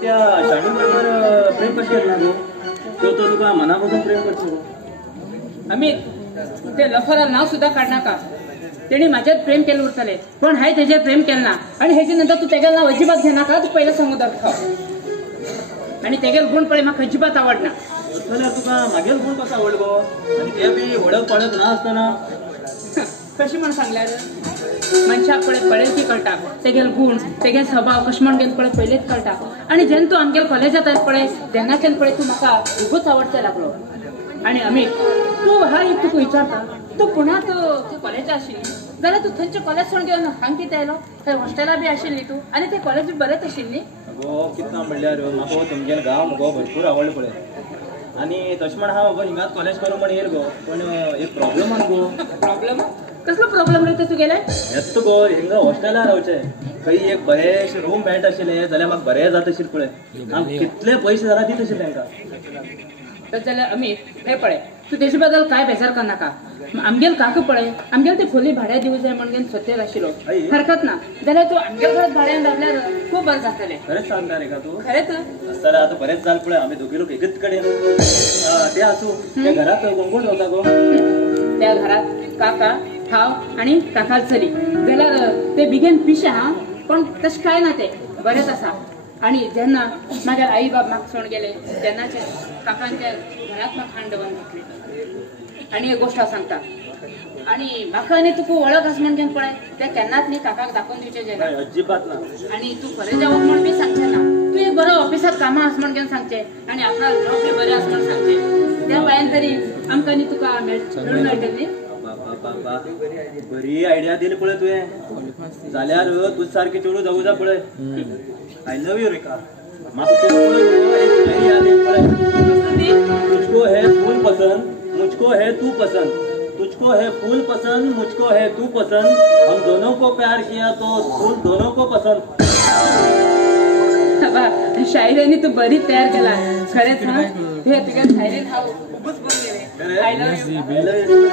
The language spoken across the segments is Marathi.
त्या शाळेवर प्रेम कशी आहे तो तो तुका मनापासून प्रेम करतो आम्ही ते लफराला नाव सुद्धा काढणार का तेणी माझ्यात प्रेम केलं उरतले पण हाय त्याच्यात प्रेम केलं ना आणि ह्याच्या नंतर तू त्याला नाव अजिबात घेणार का तू पहिलं सांगू दाखव आणि तेगेल गुण पडे म्हाका अजिबात आवडना जाल्यार तुका मागेल गुण कसो आवडलो आणि ते बी वडक पडत ना असतना कशी म्हण सांगल्यार मनशाक पळेल ती कळटा तेगेल गुण तेगेल स्वभाव कशें म्हण गेल पळय पयलेच कळटा आणि जेन्ना तू आमगेल कॉलेजात आयज पळय तेन्नाच्यान पळय तू म्हाका खूबच आवडचो लागलो आणि अमित तू हा एक तुका विचारता तू पुण्यात कॉलेज आशिल्ली जाल्यार तू थंयचे कॉलेज सोडून घेवन हांगा कितें आयलो थंय हॉस्टेला बी आशिल्ली तू आनी ते कॉलेज बी बरेंच आशिल्ली गो कितें म्हणल्यार म्हाका तुमगेल गांव मुगो भरपूर आवडलो पळय आनी तशें म्हण हांव हिंगाच कॉलेज करूं म्हण येयलो गो पण एक प्रॉब्लम आहा गो प्रॉब्लम कसलो प्रॉब्लम रे तू गेले येत गो हिंगा हॉस्टेला रावचे खंय एक बरेशे रूम मेळट आशिल्ले जाल्यार म्हाका बरें जाता आशिल्लें पळय आनी कितले पयशे जाला दित आशिल्ले तांकां जाल्यार अमित हे पळय तू तेजे बद्दल काय बेजार करनाका आमगेल काका पळय आमगेल ते खोली भाड्या दिवं जाय म्हणून सत्तेर आशिल्लो हरकत ना जाल्यार तू आमगेल घरात भाड्यान रावल्यार खूब बरें जातलें खरेंच सांगता रे का तू खरेंच जाल्यार आतां बरेंच जाल पळय आमी दोगी लोक एकच कडेन ते आसूं त्या घरात कोण कोण रावता गो त्या घरात काका हांव आनी काकाल चली जाल्यार ते बिगेन पिश आहा पण तशें काय ना ते बरेंच आसा आणि जेन्ना म्हागे आई बाब म्हाका सोडून गेले तेन्नाचे काकांच्या घरात म्हाका हांड दवरून घेतली आणि एक गोष्ट सांगता आणि म्हाका आनी तुका वळख आसा म्हण घेवन पळय ते केन्नाच न्ही काकाक दाखोवन दिवचे जे ना अजिबात ना आणि तू खरें जावप म्हण बी सांगचे ना तू एक बरो ऑफिसात कामां आसा म्हण घेवन सांगचे आणि आपणा जॉब बी बरें आसा म्हण सांगचे त्या वेळान तरी आमकां न्ही तुका मेळून मेळटलें न्ही बरी आयडिया दिली पळय तुवें जाल्यार तुज सारकी चेडू जावू जा पळय आय लव यू रेखा म्हाका तुझको है फूल पसंद मुझको है तू पसंद तुझको है फूल पसंद मुझको है तू पसंद हम दोनों को प्यार किया तो फूल दोनों को पसंद शायरीने तू बरी तयार केला खरेच ना हे तुझ्या शायरीन हांव खूबच बरी गेले आय लव यू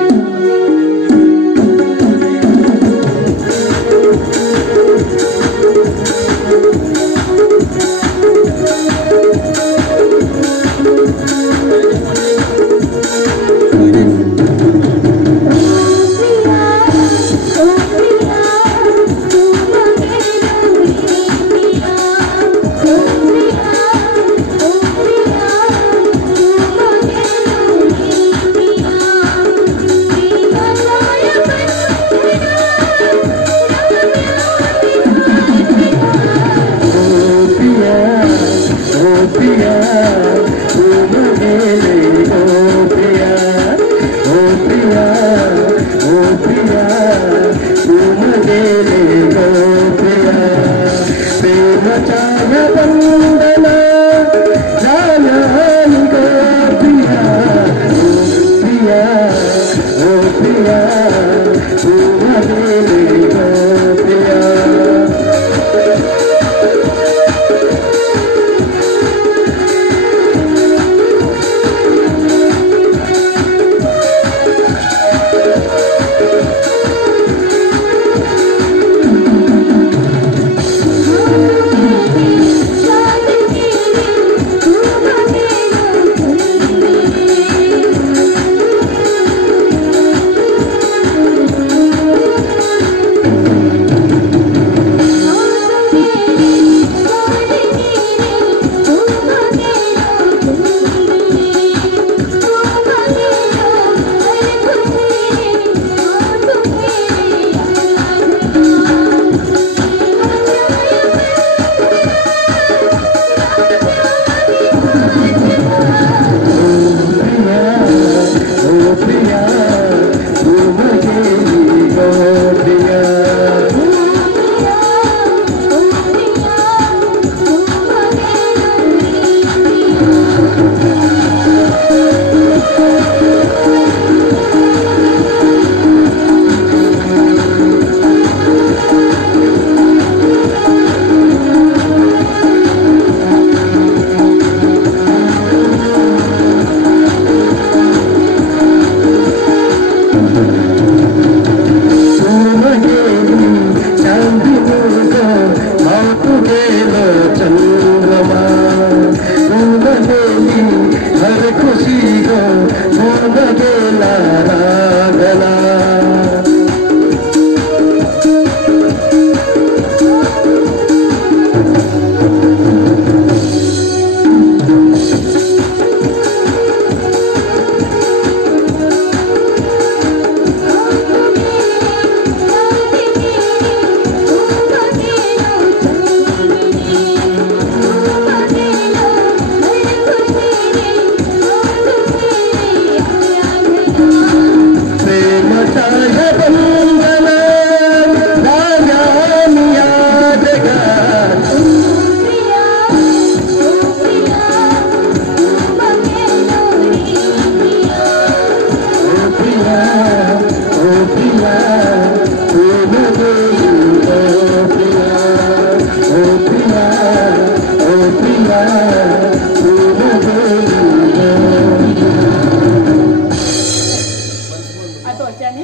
आता वच्चाने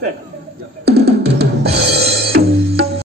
चल.